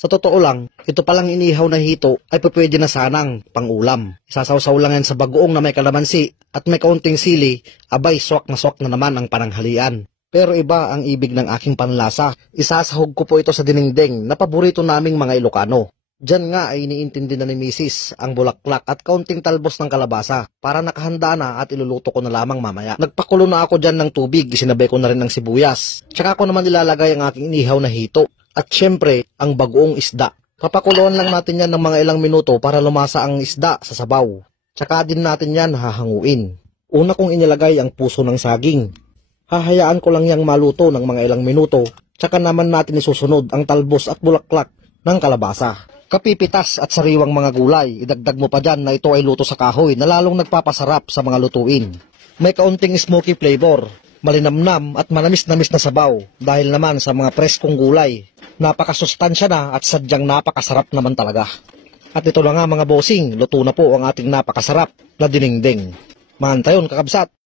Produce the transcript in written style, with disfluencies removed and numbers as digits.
Sa totoo lang, ito palang inihaw na hito ay pwede na sanang pangulam. Isasawsaw lang yan sa bagoong na may kalamansi at may kaunting sili, abay swak na naman ang pananghalian. Pero iba ang ibig ng aking panlasa. Isasahog ko po ito sa dinengdeng na paborito naming mga Ilocano. Diyan nga ay iniintindi na ni Mrs. ang bulaklak at kaunting talbos ng kalabasa para nakahanda na at iluluto ko na lamang mamaya. Nagpakulo na ako dyan ng tubig, sinabay ko na rin ng sibuyas. Tsaka ko naman nilalagay ang aking inihaw na hito. At syempre, ang bagoong isda. Papakuluan lang natin yan ng mga ilang minuto para lumasa ang isda sa sabaw. Tsaka din natin yan hahanguin. Una kong inilagay ang puso ng saging. Hahayaan ko lang yang maluto ng mga ilang minuto. Tsaka naman natin isusunod ang talbos at bulaklak ng kalabasa. Kapipitas at sariwang mga gulay. Idagdag mo pa dyan na ito ay luto sa kahoy na lalong nagpapasarap sa mga lutuin. May kaunting smoky flavor. Malinamnam at manamis-namis na sabaw dahil naman sa mga preskong gulay. Napakasustansya na at sadyang napakasarap naman talaga. At ito na nga mga bossing, luto na po ang ating napakasarap na dinengdeng. Mahantayon kakabsat!